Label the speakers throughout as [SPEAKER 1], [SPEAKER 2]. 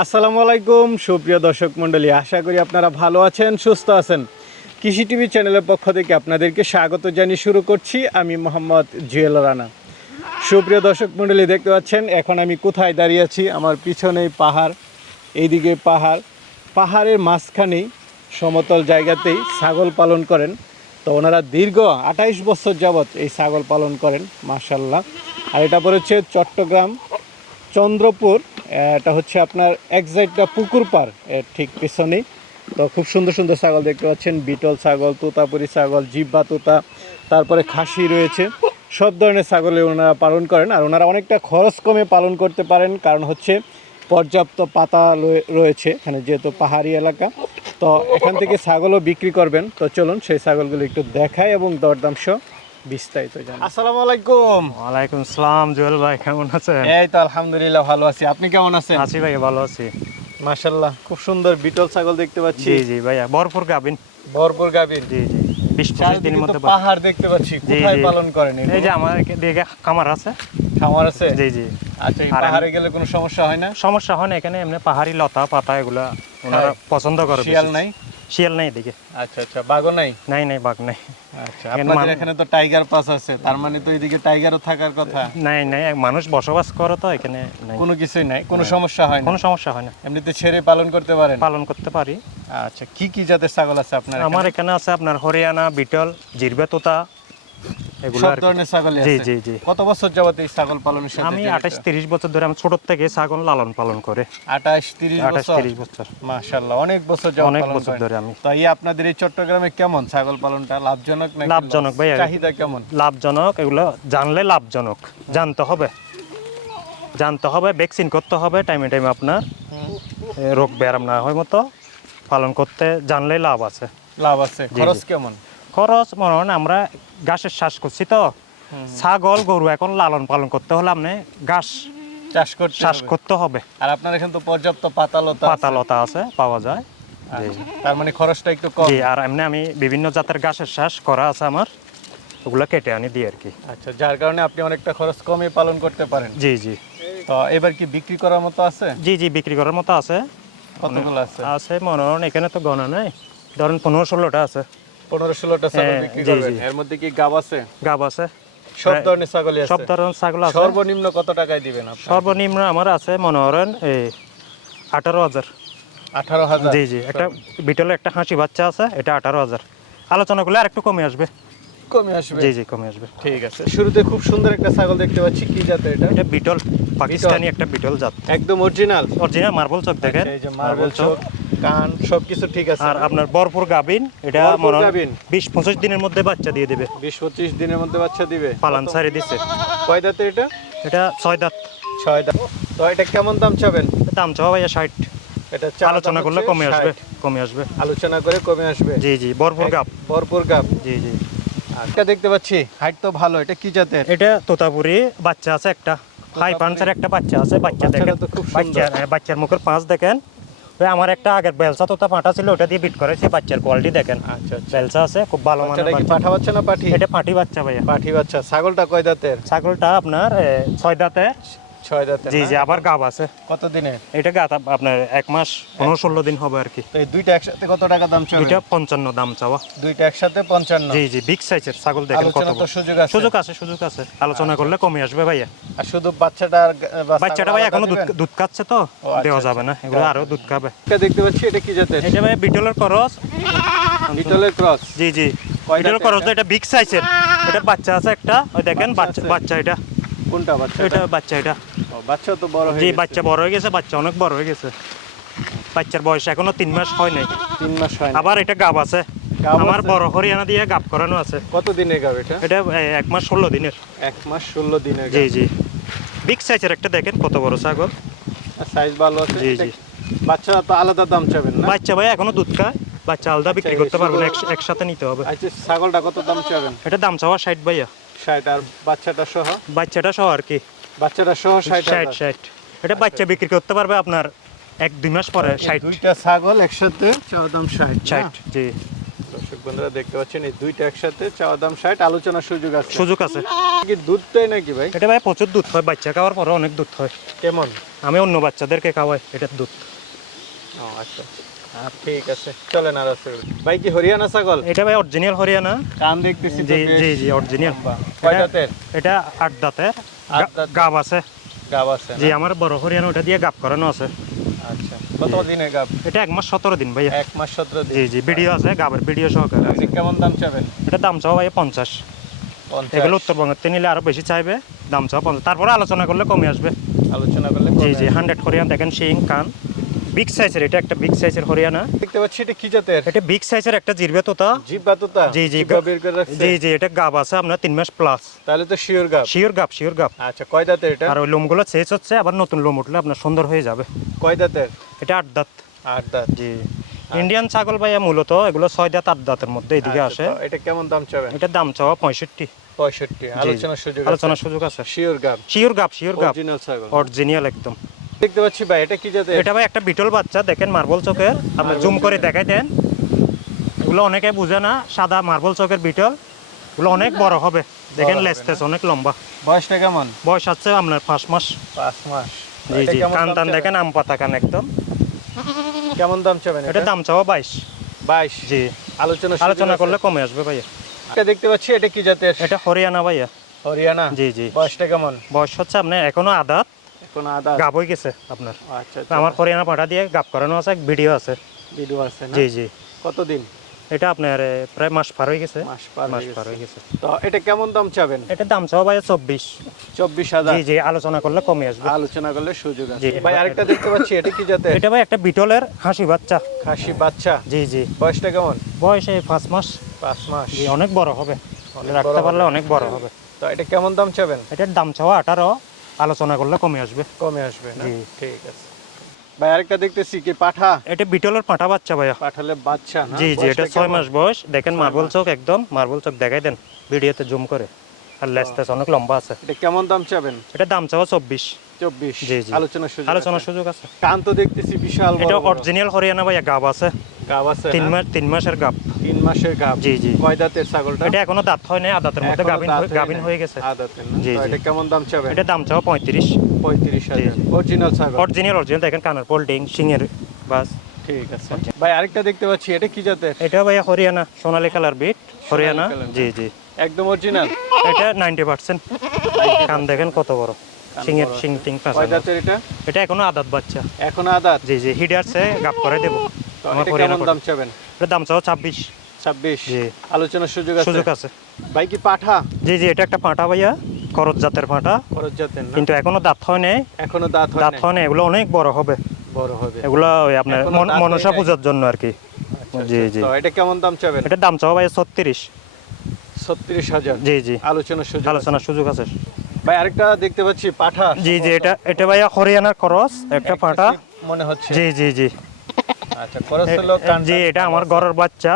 [SPEAKER 1] আসসালামু আলাইকুম, সুপ্রিয় দর্শক মণ্ডলী। আশা করি আপনারা ভালো আছেন, সুস্থ আছেন। কৃষি টিভি চ্যানেলের পক্ষ থেকে আপনাদেরকে স্বাগত জানিয়ে শুরু করছি। আমি মোহাম্মদ জুয়েল রানা। সুপ্রিয় দর্শক মণ্ডলী, দেখতে পাচ্ছেন, এখন আমি কোথায় দাঁড়িয়ে আছি? আমার পিছনেই পাহাড়, এইদিকে পাহাড়। পাহাড়ের মাঝখানেই সমতল জায়গাতেই ছাগল পালন করেন। তো ওনারা দীর্ঘ আঠাইশ বছর যাবৎ এই ছাগল পালন করেন মার্শাল্লাহ আর এটা পড়েছে চট্টগ্রাম চন্দ্রপুর, এটা হচ্ছে আপনার একজাইটটা পুকুর পার এর ঠিক পেছনেই। তো খুব সুন্দর সুন্দর ছাগল দেখতে পাচ্ছেন, বিটল ছাগল, তোতাপুরি ছাগল জিব্বা তোতা, তারপরে খাসি রয়েছে। সব ধরনের ছাগলে ওনারা পালন করেন, আর ওনারা অনেকটা খরচ কমে পালন করতে পারেন, কারণ হচ্ছে পর্যাপ্ত পাতা রয়ে- রয়েছে, এখানে যেহেতু পাহাড়ি এলাকা। তো এখান থেকে ছাগলও বিক্রি করবেন, তো চলুন সেই ছাগলগুলো একটু দেখায় এবং দরদাম সহ বিস্তারিত জানি। আসসালামু আলাইকুম।
[SPEAKER 2] ওয়ালাইকুম সালাম জুয়েল ভাই কেমন আছেন?
[SPEAKER 1] এই তো আলহামদুলিল্লাহ ভালো আছি। আপনি কেমন আছেন?
[SPEAKER 2] আছি ভাই ভালো আছি।
[SPEAKER 1] মাশাল্লাহ খুব সুন্দর বিটল ছাগল দেখতে পাচ্ছি।
[SPEAKER 2] জি জি ভাইয়া ভরপুর গাবিন
[SPEAKER 1] ভরপুর গাভীর
[SPEAKER 2] জি জি বিশ পঁচিশ দিনের মধ্যে
[SPEAKER 1] পাহাড় দেখতে পাচ্ছি। কোথায় পালন করেন
[SPEAKER 2] এই যে আমার দিকে খামার আছে।
[SPEAKER 1] খামার আছে?
[SPEAKER 2] জি জি।
[SPEAKER 1] আচ্ছা পাহাড়ে গেলে কোনো সমস্যা হয় না?
[SPEAKER 2] সমস্যা হয় না এখানে এমনি পাহাড়ি লতা পাতা এগুলা ওনারা
[SPEAKER 1] হ্যাঁ।
[SPEAKER 2] পছন্দ করে
[SPEAKER 1] শিয়াল নাই?
[SPEAKER 2] শিয়াল নাই এদিকে
[SPEAKER 1] আচ্ছা আচ্ছা বাঘও নাই?
[SPEAKER 2] নাই নাই বাঘ নাই।
[SPEAKER 1] আচ্ছা আপনাদের এখানে তো টাইগার পাস আছে তার মানে তো এদিকে টাইগারও থাকার কথা।
[SPEAKER 2] নাই নাই মানুষ বসবাস করে তো এখানে নাই।
[SPEAKER 1] কোনো কিছুই নাই কোনো সমস্যা হয় না।
[SPEAKER 2] কোনো সমস্যা হয় না।
[SPEAKER 1] এমনিতে ছেড়ে পালন করতে পারেন?
[SPEAKER 2] পালন করতে পারি।
[SPEAKER 1] আচ্ছা কি কি জাতের ছাগল আছে আপনার
[SPEAKER 2] আমার এখানে আছে আপনার হরিয়ানা বিটল জিরবে তোতা
[SPEAKER 1] সব ধরনের ছাগল
[SPEAKER 2] জি জি জি।
[SPEAKER 1] কত বছর যাবত এই ছাগল পালনের সাথে
[SPEAKER 2] আমি আঠাশ তিরিশ বছর ধরে আমি ছোট থেকে ছাগল লালন পালন করে।
[SPEAKER 1] আঠাশ তিরিশ
[SPEAKER 2] আঠাশ
[SPEAKER 1] বছর?
[SPEAKER 2] তিরিশ বছর।
[SPEAKER 1] মাশাআল্লাহ অনেক বছর যাবত
[SPEAKER 2] অনেক বছর ধরে আমি।
[SPEAKER 1] তো এই আপনাদের এই চট্টগ্রামে কেমন ছাগল পালনটা? লাভজনক নাকি
[SPEAKER 2] লাভজনক ভাই।
[SPEAKER 1] চাহিদা কেমন?
[SPEAKER 2] লাভজনক এগুলো জানলে লাভজনক। জানতে হবে। জানতে হবে ভ্যাকসিন করতে হবে টাইমে টাইমে আপনার রোগ ব্যায়াম না হয় মতো পালন করতে জানলে লাভ আছে।
[SPEAKER 1] লাভ আছে। খরচ কেমন?
[SPEAKER 2] খরচ মনে হয় আমরা ঘাসের শ্বাস করছি তো। ছাগল গরু এখন লালন পালন করতে হলে আপনি ঘাস
[SPEAKER 1] চাষ করতে হবে।
[SPEAKER 2] করতে হবে।
[SPEAKER 1] আর আপনার এখানে তো পর্যাপ্ত পাতালতা
[SPEAKER 2] পাতালতা আছে পাওয়া যায়।
[SPEAKER 1] তার মানে খরচটা একটু কম।
[SPEAKER 2] আর এমনি আমি বিভিন্ন জাতের ঘাসের শ্বাস করা আছে আমার ওগুলো কেটে আনি দিই আর কি।
[SPEAKER 1] আচ্ছা যার কারণে আপনি অনেকটা খরচ কমে পালন করতে পারেন।
[SPEAKER 2] জি জি।
[SPEAKER 1] তো এবার কি বিক্রি করার মতো আছে?
[SPEAKER 2] জি জি বিক্রি করার মতো আছে।
[SPEAKER 1] কতগুলো আছে?
[SPEAKER 2] আছে মনে হয় এখানে তো গণা নাই। ধরেন পনেরো ষোলোটা আছে।
[SPEAKER 1] পনেরো ষোলোটা ছাগল
[SPEAKER 2] হ্যাঁ,
[SPEAKER 1] বিক্রি করবেন এর মধ্যে কি গাব আছে?
[SPEAKER 2] গাব আছে।
[SPEAKER 1] সব ধরনের ছাগলই
[SPEAKER 2] সব ধরনের ছাগল আছে।
[SPEAKER 1] সর্বনিম্ন কত টাকায় দিবেন আপনি?
[SPEAKER 2] সর্বনিম্ন আমার আছে মনে করেন এই আঠারো হাজার।
[SPEAKER 1] আঠারো হাজার?
[SPEAKER 2] জি জি একটা বিটলের একটা হাসি বাচ্চা আছে এটা আঠারো হাজার। আলোচনা করলে আর একটু কমে আসবে।
[SPEAKER 1] কমে আসবে।
[SPEAKER 2] জি জি কমে আসবে।
[SPEAKER 1] ঠিক আছে। শুরুতে খুব সুন্দর একটা ছাগল দেখতে পাচ্ছি। কি জাতের এটা?
[SPEAKER 2] এটা বিটল পাকিস্তানি একটা বিটল জাত।
[SPEAKER 1] একদম অরিজিনাল
[SPEAKER 2] অরিজিনাল মার্বল চোখ দেখেন?
[SPEAKER 1] এই যে মার্বেল চোখ। কান সবকিছু ঠিক আছে।
[SPEAKER 2] আর আপনার বরপুর গাবিন এটা মনে
[SPEAKER 1] গাভীর।
[SPEAKER 2] বিশ পঁচিশ দিনের মধ্যে বাচ্চা দিয়ে দেবে।
[SPEAKER 1] বিশ পঁচিশ দিনের মধ্যে বাচ্চা দিবে।
[SPEAKER 2] পালান ছাড়ে দিচ্ছে
[SPEAKER 1] কয় দাঁতে এটা?
[SPEAKER 2] এটা ছয় দাঁত।
[SPEAKER 1] ছয় দাঁত। তো এটা কেমন দাম চাবেন?
[SPEAKER 2] দাম চাওয়া ভাইয়া ষাট।
[SPEAKER 1] এটা
[SPEAKER 2] আলোচনা করলে কমে আসবে কমে আসবে।
[SPEAKER 1] আলোচনা করে কমে আসবে।
[SPEAKER 2] জি জি বরপুর গাব
[SPEAKER 1] ভরপুর গাব
[SPEAKER 2] জি জি।
[SPEAKER 1] এটা দেখতে পাচ্ছি হাইট তো ভালো এটা কি জাতের?
[SPEAKER 2] এটা তোতাপুরি বাচ্চা আছে একটা। হাই পাঞ্চের একটা বাচ্চা আছে বাচ্চা দেখেন। বাচ্চা হ্যাঁ, বাচ্চার মুখের পাঁচ দেখেন। আমার একটা আগের বেলসা তোতা পাঁটা ছিল ওটা দিয়ে বিট করেছি বাচ্চার কোয়ালিটি দেখেন।
[SPEAKER 1] আচ্ছা আচ্ছা।
[SPEAKER 2] বেলসা আছে খুব ভালো মানের বাচ্চা।
[SPEAKER 1] পাঠা বাচ্চা না পাঠি?
[SPEAKER 2] এটা পাটি বাচ্চা ভাইয়া।
[SPEAKER 1] পাঠি বাচ্চা। ছাগলটা কয় দাঁতের?
[SPEAKER 2] ছাগলটা আপনার ছয় দাঁতে
[SPEAKER 1] ছয় দাঁতের
[SPEAKER 2] জি জি আবার গাব আছে।
[SPEAKER 1] কত দিনে?
[SPEAKER 2] এটা গাত আপনার এক মাস পনেরো ষোলো দিন হবে আর কি।
[SPEAKER 1] তো এই দুইটা একসাথে কত টাকা দাম
[SPEAKER 2] দুইটা পঞ্চান্ন দাম চাওয়া।
[SPEAKER 1] দুইটা একসাথে পঞ্চান্ন?
[SPEAKER 2] জি জি বিগ সাইজের ছাগল দেখেন কত
[SPEAKER 1] আলোচনা সুযোগ আছে।
[SPEAKER 2] সুযোগ আছে সুযোগ আছে। আলোচনা করলে কমে আসবে ভাইয়া।
[SPEAKER 1] আর শুধু বাচ্চাটা
[SPEAKER 2] ভাই এখনও দুধ? খাচ্ছে তো
[SPEAKER 1] আচ্ছা,
[SPEAKER 2] দেওয়া
[SPEAKER 1] আচ্ছা।
[SPEAKER 2] যাবে না এগুলো আরও দুধ খাবে।
[SPEAKER 1] এটা দেখতে পাচ্ছি এটা কি জাতের?
[SPEAKER 2] এটা ভাই বিটলের করস।
[SPEAKER 1] বিটলের ক্রস।
[SPEAKER 2] জি জি। বিটলের এটা? বিগ সাইজের এটার বাচ্চা আছে একটা ওই দেখেন
[SPEAKER 1] বাচ্চা
[SPEAKER 2] বাচ্চা বাচ্চা এটা।
[SPEAKER 1] কোনটা বাচ্চা
[SPEAKER 2] এটা? বাচ্চা এটা।
[SPEAKER 1] বাচ্চা তো বড় হয়ে
[SPEAKER 2] জি বাচ্চা বড় হয়ে গেছে বাচ্চা অনেক বড় হয়ে গেছে। বাচ্চার বয়স এখনও তিন মাস হয় নাই।
[SPEAKER 1] তিন মাস হয়
[SPEAKER 2] আবার এটা গাব আছে। আমার বড় হরিয়ানা দিয়ে গাব করানো আছে।
[SPEAKER 1] কত দিনের গাব এটা?
[SPEAKER 2] এটা এক মাস ষোলো দিনের।
[SPEAKER 1] এক মাস ষোলো দিনের
[SPEAKER 2] জি জি। বিগ সাইজের একটা দেখেন কত বড় ছাগল।
[SPEAKER 1] সাইজ ভালো আছে।
[SPEAKER 2] জি, জি।
[SPEAKER 1] বাচ্চা তো আলাদা দাম চাবেন না?
[SPEAKER 2] বাচ্চা ভাই এখনও দুধ খায়। বাচ্চা আলাদা বিক্রি করতে পারব না একসাথে নিতে হবে।
[SPEAKER 1] আচ্ছা ছাগলটা কত দাম চাবেন?
[SPEAKER 2] এটা দাম চাওয়া ষাট ভাইয়া।
[SPEAKER 1] ষাট আর বাচ্চাটা সহ?
[SPEAKER 2] বাচ্চাটা সহ আর কি।
[SPEAKER 1] বাচ্চাটা সহ ষাট
[SPEAKER 2] ষাট এটা বাচ্চা বিক্রি করতে পারবে আপনার এক দুই মাস পরে ষাট।
[SPEAKER 1] দুইটা ছাগল একসাথে চাওয়া দাম ষাট
[SPEAKER 2] ষাট জি।
[SPEAKER 1] দর্শক বন্ধুরা দেখতে পাচ্ছেন এই দুইটা একসাথে চাওয়া দাম ষাট। আলোচনার সুযোগ আছে।
[SPEAKER 2] সুযোগ আছে।
[SPEAKER 1] কি দুধ দেয় নাকি ভাই?
[SPEAKER 2] এটা ভাই প্রচুর দুধ হয় বাচ্চা খাওয়ার পরে অনেক দুধ হয়।
[SPEAKER 1] কেমন?
[SPEAKER 2] আমি অন্য বাচ্চাদেরকে খাওয়াই এটার দুধ।
[SPEAKER 1] ও আচ্ছা। ঠিক আছে চলেন আর আছে ভাই কি হরিয়ানা ছাগল?
[SPEAKER 2] এটা ভাই অরিজিনাল হরিয়ানা।
[SPEAKER 1] কান দেখতেছি
[SPEAKER 2] জি জি জি অরিজিনাল।
[SPEAKER 1] কয় দাঁতের?
[SPEAKER 2] এটা আট দাঁতের। গাব আছে।
[SPEAKER 1] গাব আছে
[SPEAKER 2] জি আমার বড় হরিয়ানা ওটা দিয়ে গাব করানো আছে।
[SPEAKER 1] আচ্ছা কত দিনের গাব?
[SPEAKER 2] এটা এক মাস সতেরো দিন ভাইয়া।
[SPEAKER 1] এক মাস সতেরো দিন।
[SPEAKER 2] জি জি ভিডিও আছে গাবের ভিডিও সহকারে আছে
[SPEAKER 1] কেমন দাম চাবেন?
[SPEAKER 2] এটা দাম চাও ভাই পঞ্চাশ। এগুলো নিলে আরও বেশি চাইবে দাম চাও পঞ্চাশ। তারপরে আলোচনা করলে কমে আসবে।
[SPEAKER 1] আলোচনা করলে
[SPEAKER 2] জি জি হান্ড্রেড কোরিয়ান দেখেন শিং কান। বিগ সাইজের এটা একটা বিগ সাইজের হরিয়ানা।
[SPEAKER 1] দেখতে পাচ্ছি এটা কি জাতের?
[SPEAKER 2] এটা বিগ সাইজের একটা জিরবে তোতা
[SPEAKER 1] জিব্বা তোতা
[SPEAKER 2] জি, জি,
[SPEAKER 1] বের করে রাখছে?
[SPEAKER 2] জি জি এটা গাব আছে আপনার তিন মাস প্লাস
[SPEAKER 1] তাহলে তো শিওর গাব।
[SPEAKER 2] শিওর গাব শিওর গাব।
[SPEAKER 1] আচ্ছা কয় দাঁতের এটা?
[SPEAKER 2] আর ওই লোমগুলো শেষ হচ্ছে আবার নতুন লোম উঠলে আপনার সুন্দর হয়ে যাবে।
[SPEAKER 1] কয় দাঁতের?
[SPEAKER 2] এটা আট দাঁত।
[SPEAKER 1] আট দাঁত।
[SPEAKER 2] জি। ইন্ডিয়ান ছাগল ভাইয়া মূলত এগুলো ছয় দাঁত আট দাঁতের মধ্যে এদিকে
[SPEAKER 1] আচ্ছা,
[SPEAKER 2] আসে।
[SPEAKER 1] এটা কেমন দাম চাবেন?
[SPEAKER 2] এটা দাম চাওয়া পঁয়ষট্টি।
[SPEAKER 1] পঁয়ষট্টি। আলোচনার সুযোগ
[SPEAKER 2] আলোচনার সুযোগ আছে।
[SPEAKER 1] শিওর গাব।
[SPEAKER 2] শিওর গাব শিওর গাব।
[SPEAKER 1] অরিজিনাল ছাগল।
[SPEAKER 2] অরিজিনাল একদম।
[SPEAKER 1] দেখতে পাচ্ছি ভাই এটা কি জাতের?
[SPEAKER 2] এটা ভাই একটা বিটল বাচ্চা দেখেন মার্বল চোখের। আপনি জুম করে দেখাই দেন। এগুলো অনেকে বুঝে না সাদা মার্বল চোখের বিটল। এগুলো অনেক বড় হবে। দেখেন
[SPEAKER 1] বড়
[SPEAKER 2] লেস্তেস অনেক লম্বা।
[SPEAKER 1] বয়সটা কেমন?
[SPEAKER 2] বয়স আছে আপনার পাঁচ মাস।
[SPEAKER 1] পাঁচ মাস।
[SPEAKER 2] জি জি কান টান? দেখেন আম পাতা কান একদম।
[SPEAKER 1] কেমন দাম চাবেন
[SPEAKER 2] এটা দাম চাওয়া বাইশ।
[SPEAKER 1] বাইশ?
[SPEAKER 2] জি।
[SPEAKER 1] আলোচনা
[SPEAKER 2] আলোচনা করলে কমে আসবে ভাইয়া।
[SPEAKER 1] এটা দেখতে পাচ্ছি এটা কি জাতের?
[SPEAKER 2] এটা হরিয়ানা ভাইয়া।
[SPEAKER 1] হরিয়ানা?
[SPEAKER 2] জি জি।
[SPEAKER 1] বয়সটা কেমন?
[SPEAKER 2] বয়স হচ্ছে আপনার এখনও আদাত
[SPEAKER 1] এখন আদা
[SPEAKER 2] গাব হয়ে গেছে আপনার।
[SPEAKER 1] আচ্ছা
[SPEAKER 2] তো আমার হরিয়ানা পাঠা দিয়ে গাব করানো আছে ভিডিও আছে।
[SPEAKER 1] ভিডিও আছে
[SPEAKER 2] জি জি।
[SPEAKER 1] কতদিন?
[SPEAKER 2] এটা আপনার প্রায় মাস পার হয়ে গেছে।
[SPEAKER 1] মাস পার
[SPEAKER 2] মাস পার হয়ে গেছে।
[SPEAKER 1] তো এটা কেমন দাম চাবেন?
[SPEAKER 2] এটা দাম চাওয়া ভাইয়া চব্বিশ।
[SPEAKER 1] চব্বিশ হাজার।
[SPEAKER 2] জি জি আলোচনা করলে কমে আসবে।
[SPEAKER 1] আলোচনা করলে সুযোগ আছে। ভাই আরেকটা দেখতে পাচ্ছি এটা কি জাতের?
[SPEAKER 2] এটা ভাই একটা বিটলের হাসি বাচ্চা।
[SPEAKER 1] খাসি বাচ্চা।
[SPEAKER 2] জি জি।
[SPEAKER 1] বয়সটা কেমন?
[SPEAKER 2] বয়স এই পাঁচ মাস।
[SPEAKER 1] পাঁচ মাস।
[SPEAKER 2] জি অনেক বড় হবে। রাখতে পারলে অনেক বড় হবে।
[SPEAKER 1] তো এটা কেমন দাম চাবেন?
[SPEAKER 2] এটার দাম চাওয়া আঠারো। আলোচনা করলে কমে আসবে।
[SPEAKER 1] কমে আসবে
[SPEAKER 2] জি।
[SPEAKER 1] ঠিক আছে। ভাই আরেকটা দেখতেছি কি পাঠা?
[SPEAKER 2] এটা বিটলের পাঁঠা বাচ্চা ভাইয়া।
[SPEAKER 1] পাঠালে বাচ্চা না?
[SPEAKER 2] জি জি এটা মাস বয়স। দেখেন মার্বল চোখ একদম মার্বল চোখ দেখাই দেন ভিডিওতে জুম করে। আর লেসতেস অনেক লম্বা আছে।
[SPEAKER 1] এটা কেমন দাম চাবেন?
[SPEAKER 2] এটা দাম চাওয়া চব্বিশ।
[SPEAKER 1] চব্বিশ।
[SPEAKER 2] জি, জি।
[SPEAKER 1] আলোচনা সুযোগ
[SPEAKER 2] আলোচনার
[SPEAKER 1] আছে।
[SPEAKER 2] সুযোগ আছে।
[SPEAKER 1] কান তো দেখতেছি বিশাল
[SPEAKER 2] এটা
[SPEAKER 1] বড়।
[SPEAKER 2] অরিজিনাল হরিয়ানা ভাইয়া গাব আছে।
[SPEAKER 1] গাব আছে
[SPEAKER 2] তিন মাস তিন মাসের গাব।
[SPEAKER 1] তিন মাসের গাব।
[SPEAKER 2] জি জি।
[SPEAKER 1] কয় দাঁতের ছাগলটা?
[SPEAKER 2] এটা এখনও দাঁত হয় নাই আদাতের মধ্যে
[SPEAKER 1] এখনও
[SPEAKER 2] গাভিন হয়ে- গাভিন
[SPEAKER 1] নাই।
[SPEAKER 2] গেছে।
[SPEAKER 1] আদাতের
[SPEAKER 2] জি,
[SPEAKER 1] এটা কেমন দাম চাবেন?
[SPEAKER 2] এটা দাম চাওয়া পঁয়ত্রিশ।
[SPEAKER 1] পঁয়ত্রিশ হাজার। অরিজিনাল ছাগল?
[SPEAKER 2] অরিজিনাল অরিজিনাল দেখেন কানের পোল্ডিং সিংয়ের বাস।
[SPEAKER 1] ঠিক আছে। ভাই আরেকটা দেখতে পাচ্ছি এটা কি জাতের?
[SPEAKER 2] এটা ভাইয়া হরিয়ানা সোনালী কালার বিট হরিয়ানা। জি জি।
[SPEAKER 1] একদম অরিজিনাল
[SPEAKER 2] এটা নাইনটি পার্সেন্ট কান দেখেন কত বড়। সিংয়ের সিং টিং
[SPEAKER 1] কয়
[SPEAKER 2] পাঁচানো।
[SPEAKER 1] এটা?
[SPEAKER 2] এটা এখনও আদাত বাচ্চা।
[SPEAKER 1] এখন আদাত?
[SPEAKER 2] জি জি। হিডারসে গাপ করে দেবো। আমার হরিয়ানা
[SPEAKER 1] দাম চাবেন?
[SPEAKER 2] এটা দাম চাও ছাব্বিশ।
[SPEAKER 1] ছাব্বিশ।
[SPEAKER 2] জি।
[SPEAKER 1] আলোচনার সুযোগ আছে?
[SPEAKER 2] সুযোগ আছে।
[SPEAKER 1] ভাই কি পাঠা?
[SPEAKER 2] জি জি এটা একটা ভাইয়া করত জাতের পাঁটা
[SPEAKER 1] খরচ জাতের
[SPEAKER 2] কিন্তু এখনও দাঁত হয় নাই।
[SPEAKER 1] এখনও দাঁত হয়
[SPEAKER 2] দাঁত
[SPEAKER 1] নাই।
[SPEAKER 2] হয় এগুলো অনেক বড় হবে।
[SPEAKER 1] বড় হবে।
[SPEAKER 2] এগুলো ওই আপনার মনসা। পূজার জন্য আর কি।
[SPEAKER 1] আচ্ছা,
[SPEAKER 2] জি
[SPEAKER 1] আচ্ছা।
[SPEAKER 2] জি
[SPEAKER 1] তো এটা কেমন দাম চাবেন?
[SPEAKER 2] এটার দাম চাও ভাই ছত্রিশ।
[SPEAKER 1] ছত্রিশ হাজার।
[SPEAKER 2] জি জি।
[SPEAKER 1] আলোচনার সুযোগ আছে।
[SPEAKER 2] আলোচনার সুযোগ আছে।
[SPEAKER 1] ভাই আরেকটা দেখতে পাচ্ছি পাঠা।
[SPEAKER 2] জি জি এটা এটা ভাইয়া হরিয়ানার করস একটা
[SPEAKER 1] sheep মনে হচ্ছে।
[SPEAKER 2] জি জি জি।
[SPEAKER 1] আচ্ছা খরচ হলো কান
[SPEAKER 2] জি এটা আমার ঘরের বাচ্চা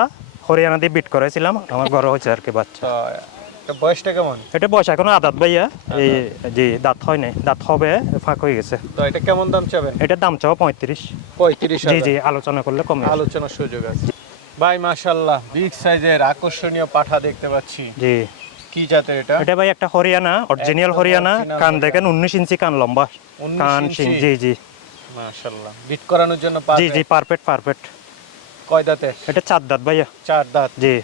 [SPEAKER 2] বিট করেছিলাম আমার ঘরে হয়েছে আর কি বাচ্চা।
[SPEAKER 1] এটা বয়সটা কেমন?
[SPEAKER 2] এটা বয়স এখনও আদাত ভাইয়া এই জি দাঁত হয় নাই দাঁত হবে ফাঁক হয়ে গেছে।
[SPEAKER 1] তো এটা কেমন দাম চাবেন?
[SPEAKER 2] এটার দাম চাও পঁয়ত্রিশ।
[SPEAKER 1] পঁয়ত্রিশ
[SPEAKER 2] জি জি আলোচনা করলে কমে
[SPEAKER 1] আলোচনার সুযোগ আছে। ভাই মাশাল্লাহ বিগ সাইজের আকর্ষণীয় পাঠা দেখতে পাচ্ছি।
[SPEAKER 2] জি।
[SPEAKER 1] কি জাতের এটা?
[SPEAKER 2] এটা ভাই একটা হরিয়ানা অরিজিনাল হরিয়ানা কান দেখেন উনিশ ইঞ্চি কান লম্বা।
[SPEAKER 1] 19
[SPEAKER 2] কান জি জি।
[SPEAKER 1] মাশাল্লাহ বিট করানোর জন্য
[SPEAKER 2] জি জি পারফেক্ট পারফেক্ট
[SPEAKER 1] কয় দাঁতের
[SPEAKER 2] এটা চার দাঁত ভাইয়া।
[SPEAKER 1] চার দাঁত।
[SPEAKER 2] জি।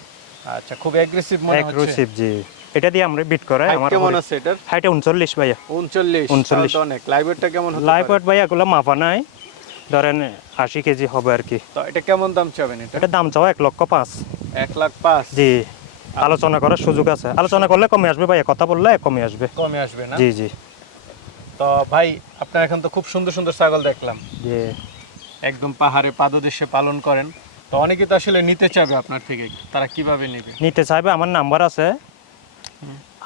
[SPEAKER 1] আচ্ছা খুব অ্যাগ্রেসিভ মনে হচ্ছে?
[SPEAKER 2] এক্সক্লুসিভ জি। এটা দিয়ে আমরা বিট করে
[SPEAKER 1] Height
[SPEAKER 2] আমার
[SPEAKER 1] কেমন আছে এটার?
[SPEAKER 2] হাইটে উনচল্লিশ ভাইয়া।
[SPEAKER 1] উনচল্লিশ।
[SPEAKER 2] 39
[SPEAKER 1] তো অনেক। লাইভেরটা কেমন
[SPEAKER 2] ওয়েট ভাইয়া মাপা নাই। ধরেন আশি কেজি হবে আর কি।
[SPEAKER 1] তো এটা কেমন দাম চাবেন এটা?
[SPEAKER 2] এটা দাম চাও এক লক্ষ পাঁচ।
[SPEAKER 1] এক লাখ পাঁচ?
[SPEAKER 2] জি। আলোচনা করার সুযোগ আছে। আলোচনা করলে কমে আসবে ভাইয়া কথা বললে কমে আসবে।
[SPEAKER 1] কমে আসবে না?
[SPEAKER 2] জি জি।
[SPEAKER 1] তো ভাই আপনার এখন তো খুব সুন্দর সুন্দর ছাগল দেখলাম।
[SPEAKER 2] যে
[SPEAKER 1] একদম পাহাড়ে পাদদেশে পালন করেন। তো অনেকে তো আসলে নিতে চাবে আপনার থেকে তারা কীভাবে নেবে?
[SPEAKER 2] নিতে চাইবে আমার নাম্বার আছে।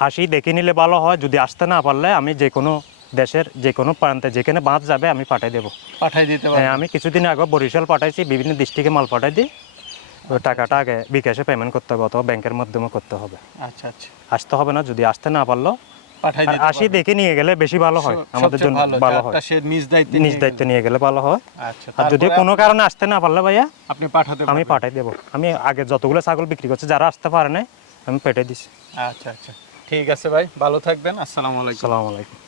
[SPEAKER 2] আসি দেখে নিলে ভালো হয় যদি আসতে না পারলে আমি যে কোনো দেশের যে কোনো প্রান্তে যেখানে বাঁধ যাবে আমি পাঠিয়ে দেবো।
[SPEAKER 1] পাঠাই দিতে
[SPEAKER 2] হ্যাঁ, আমি কিছুদিন আগে বরিশাল পাঠাইছি বিভিন্ন ডিস্ট্রিক্টে মাল পাঠাই দিই। টাকাটা আগে বিকাশে পেমেন্ট করতে হবে অথবা ব্যাংকের মাধ্যমে করতে হবে।
[SPEAKER 1] আচ্ছা আচ্ছা।
[SPEAKER 2] আসতে হবে না যদি আসতে না পারল
[SPEAKER 1] পাঠাই দিতে
[SPEAKER 2] আসি দেখে নিয়ে গেলে বেশি ভালো হয় আমাদের জন্য ভালো হয়।
[SPEAKER 1] সে নিজ দায়িত্বে
[SPEAKER 2] নিজ
[SPEAKER 1] নিয়ে
[SPEAKER 2] দায়িত্ব নিয়ে গেলে ভালো হয়।
[SPEAKER 1] আচ্ছা
[SPEAKER 2] আর যদি কোনো কারণে আসতে না পারলে ভাইয়া
[SPEAKER 1] আপনি পাঠাতে
[SPEAKER 2] আমি। পাঠাই দেবো। আমি আগে যতগুলো ছাগল বিক্রি করছি যারা আসতে পারে না আমি পেটে দিছি।
[SPEAKER 1] আচ্ছা আচ্ছা। ঠিক আছে ভাই ভালো থাকবেন। আসসালামু আলাইকুম।
[SPEAKER 2] আসসালামু আলাইকুম।